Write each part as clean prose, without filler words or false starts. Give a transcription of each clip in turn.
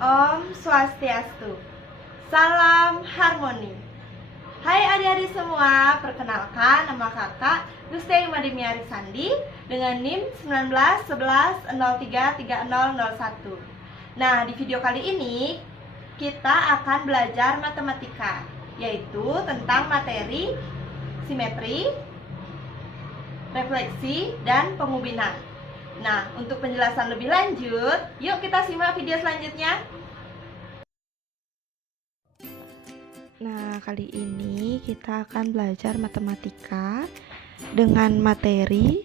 Om Swastiastu. Salam harmoni. Hai adik-adik semua, perkenalkan nama kakak Gusti Madimiari Sandi dengan NIM 1911033001. Nah, di video kali ini kita akan belajar matematika, yaitu tentang materi simetri, refleksi, dan pengubinan. Nah, untuk penjelasan lebih lanjut, yuk kita simak video selanjutnya. Nah, kali ini kita akan belajar matematika dengan materi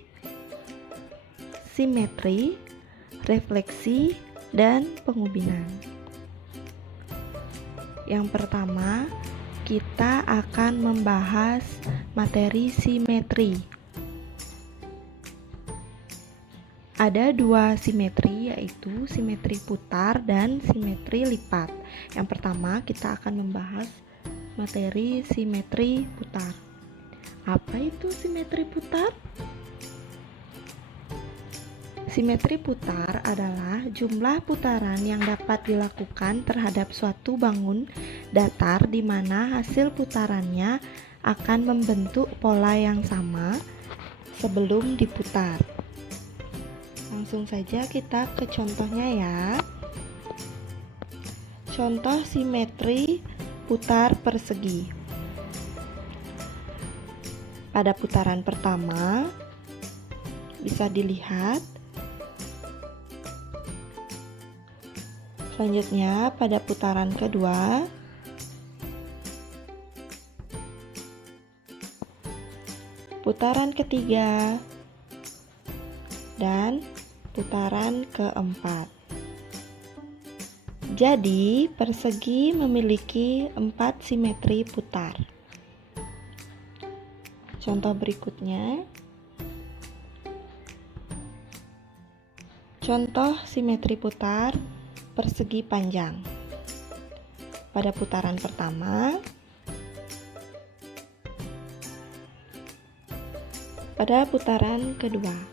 simetri, refleksi, dan pengubinan. Yang pertama, kita akan membahas materi simetri. Ada dua simetri, yaitu simetri putar dan simetri lipat. Yang pertama, kita akan membahas materi simetri putar. Apa itu simetri putar? Simetri putar adalah jumlah putaran yang dapat dilakukan terhadap suatu bangun datar di mana hasil putarannya akan membentuk pola yang sama sebelum diputar. Langsung saja kita ke contohnya ya. Contoh simetri putar persegi. Pada putaran pertama bisa dilihat. Selanjutnya pada putaran kedua putaran ketiga dan putaran keempat. Jadi, persegi memiliki 4 simetri putar. Contoh berikutnya. Contoh simetri putar persegi panjang. Pada putaran pertama, pada putaran kedua.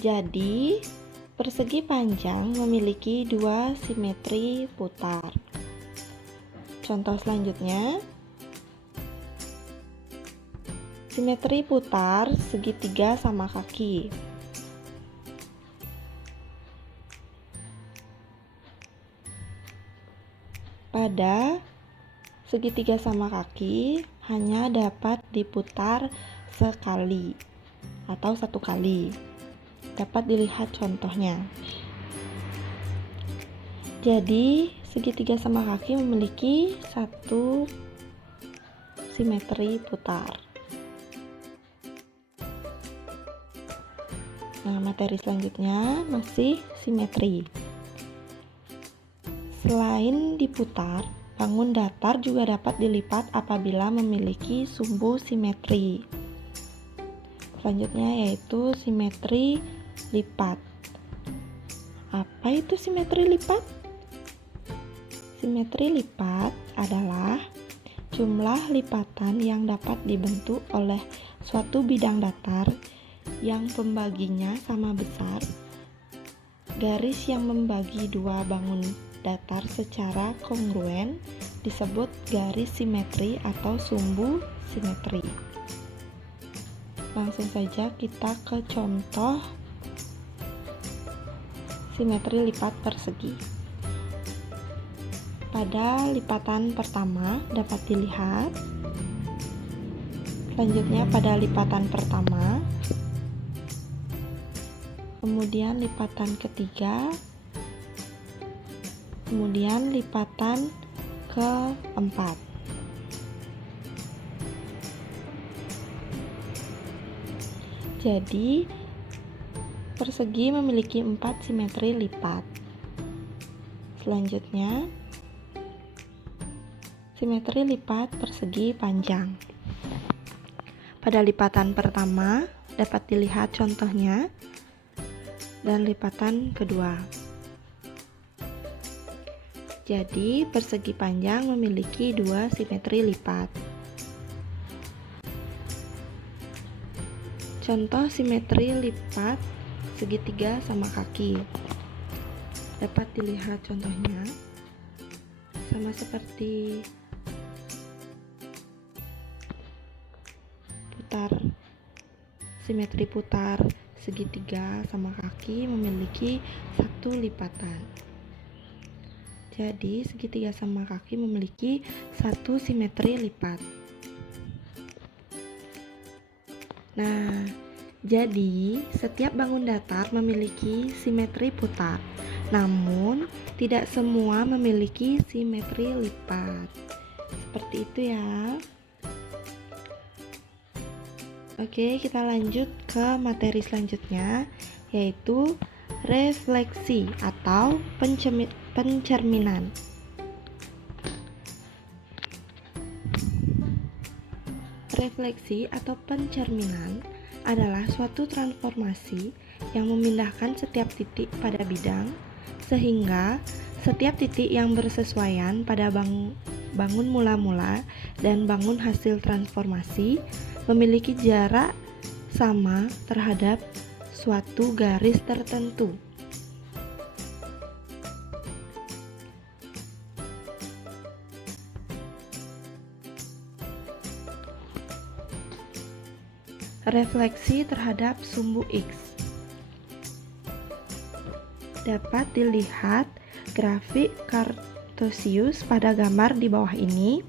Jadi, persegi panjang memiliki 2 simetri putar. Contoh selanjutnya, simetri putar segitiga sama kaki. Pada segitiga sama kaki hanya dapat diputar sekali atau satu kali. Dapat dilihat contohnya. Jadi, segitiga sama kaki memiliki 1 simetri putar. Nah, materi selanjutnya masih simetri. Selain diputar, bangun datar juga dapat dilipat apabila memiliki sumbu simetri. Selanjutnya yaitu simetri lipat. Apa itu simetri lipat? Simetri lipat adalah jumlah lipatan yang dapat dibentuk oleh suatu bidang datar yang pembaginya sama besar. Garis yang membagi dua bangun datar secara kongruen disebut garis simetri atau sumbu simetri. Langsung saja kita ke contoh simetri lipat persegi. Pada lipatan pertama dapat dilihat. Selanjutnya pada lipatan pertama, kemudian lipatan ketiga, kemudian lipatan keempat. Jadi, persegi memiliki 4 simetri lipat. Selanjutnya, simetri lipat persegi panjang. Pada lipatan pertama dapat dilihat contohnya dan lipatan kedua. Jadi, persegi panjang memiliki 2 simetri lipat. Contoh simetri lipat segitiga sama kaki. Dapat dilihat contohnya, sama seperti simetri putar segitiga sama kaki memiliki satu lipatan. Jadi segitiga sama kaki memiliki satu simetri lipat. Nah, jadi setiap bangun datar memiliki simetri putar, namun tidak semua memiliki simetri lipat. Seperti itu ya. Oke, kita lanjut ke materi selanjutnya, yaitu refleksi atau pencerminan. Refleksi atau pencerminan adalah suatu transformasi yang memindahkan setiap titik pada bidang, sehingga setiap titik yang bersesuaian pada bangun mula-mula dan bangun hasil transformasi memiliki jarak sama terhadap suatu garis tertentu. Refleksi terhadap sumbu X dapat dilihat grafik Cartesius pada gambar di bawah ini.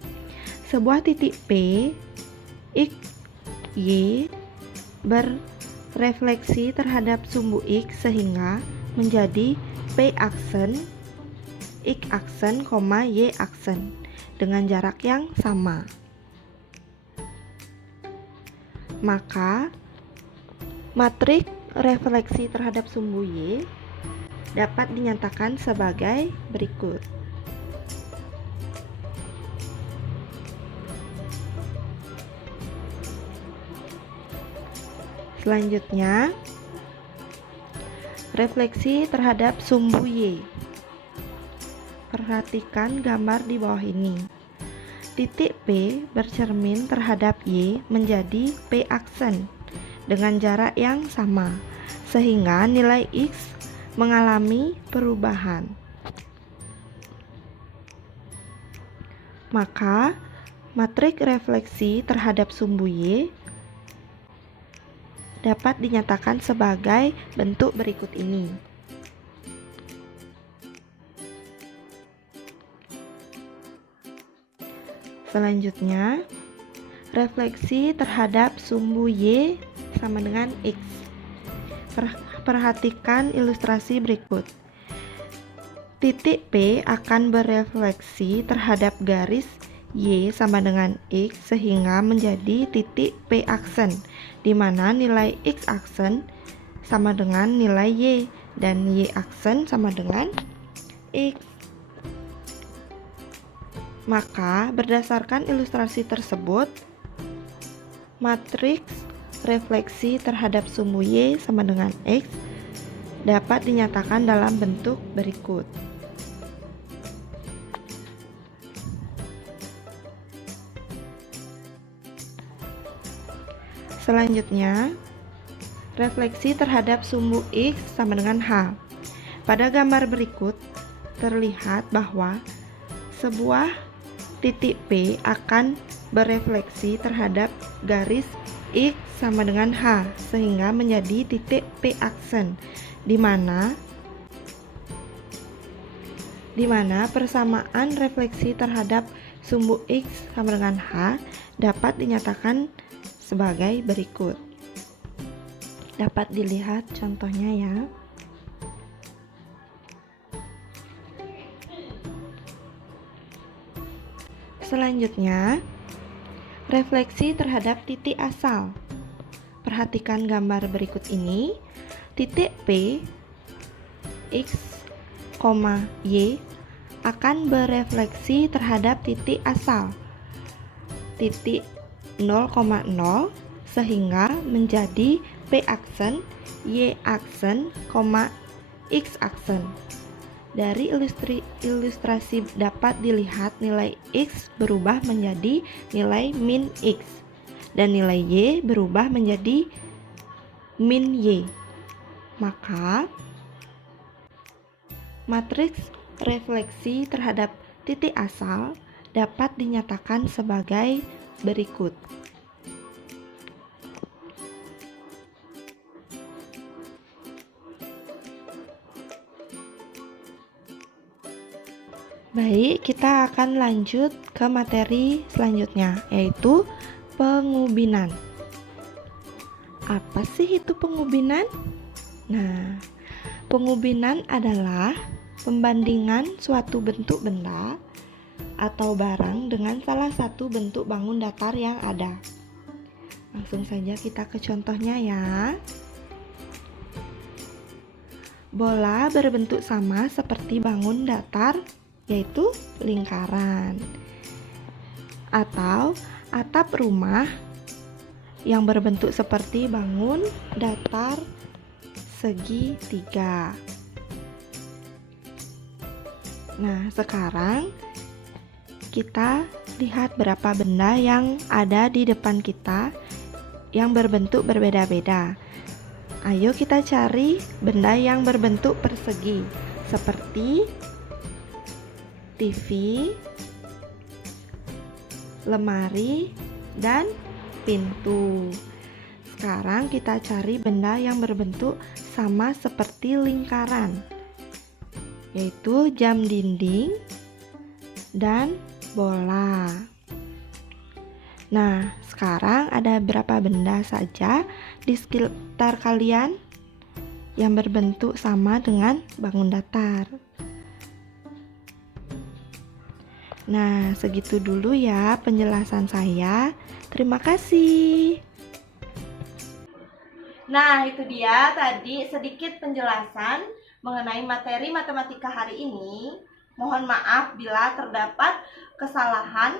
Sebuah titik P, X, Y berefleksi terhadap sumbu X sehingga menjadi P aksen, X aksen, Y aksen dengan jarak yang sama. Maka matriks refleksi terhadap sumbu Y dapat dinyatakan sebagai berikut. Selanjutnya, refleksi terhadap sumbu Y. Perhatikan gambar di bawah ini. Titik P bercermin terhadap Y menjadi P aksen dengan jarak yang sama, sehingga nilai X mengalami perubahan. Maka, matriks refleksi terhadap sumbu Y dapat dinyatakan sebagai bentuk berikut ini. Selanjutnya, refleksi terhadap sumbu Y sama dengan X. Perhatikan ilustrasi berikut. Titik P akan berefleksi terhadap garis Y sama dengan X sehingga menjadi titik P aksen, di mana nilai X aksen sama dengan nilai Y dan Y aksen sama dengan X. Maka berdasarkan ilustrasi tersebut, matriks refleksi terhadap sumbu Y sama dengan X dapat dinyatakan dalam bentuk berikut. Selanjutnya, refleksi terhadap sumbu X sama dengan H. Pada gambar berikut terlihat bahwa sebuah titik P akan berefleksi terhadap garis X sama dengan H sehingga menjadi titik P aksen, di mana persamaan refleksi terhadap sumbu X sama dengan H dapat dinyatakan sebagai berikut. Dapat dilihat contohnya ya. Selanjutnya, refleksi terhadap titik asal. Perhatikan gambar berikut ini. Titik P, X, Y akan berefleksi terhadap titik asal titik 0,0 sehingga menjadi P aksen, Y aksen, X aksen. Dari ilustrasi dapat dilihat nilai X berubah menjadi nilai min X dan nilai Y berubah menjadi min Y. Maka Matriks refleksi terhadap titik asal dapat dinyatakan sebagai berikut. Baik, kita akan lanjut ke materi selanjutnya, yaitu pengubinan. Apa sih itu pengubinan? Nah, pengubinan adalah pembandingan suatu bentuk benda atau barang dengan salah satu bentuk bangun datar yang ada. Langsung saja kita ke contohnya ya. Bola berbentuk sama seperti bangun datar, yaitu lingkaran. Atau atap rumah yang berbentuk seperti bangun datar segitiga. Nah, sekarang kita lihat berapa benda yang ada di depan kita yang berbentuk berbeda-beda. Ayo kita cari benda yang berbentuk persegi, seperti TV, lemari, dan pintu. Sekarang kita cari benda yang berbentuk sama seperti lingkaran, yaitu jam dinding dan bola. Nah, sekarang ada berapa benda saja di sekitar kalian yang berbentuk sama dengan bangun datar? Nah, segitu dulu ya penjelasan saya. Terima kasih. Nah, itu dia tadi sedikit penjelasan mengenai materi matematika hari ini. Mohon maaf bila terdapat kesalahan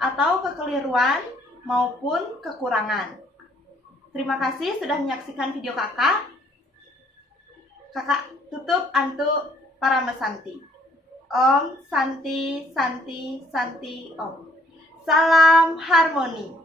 atau kekeliruan maupun kekurangan. Terima kasih sudah menyaksikan video kakak. Kakak tutup antu Paramesanti. Om Santi Santi Santi Om. Salam harmoni.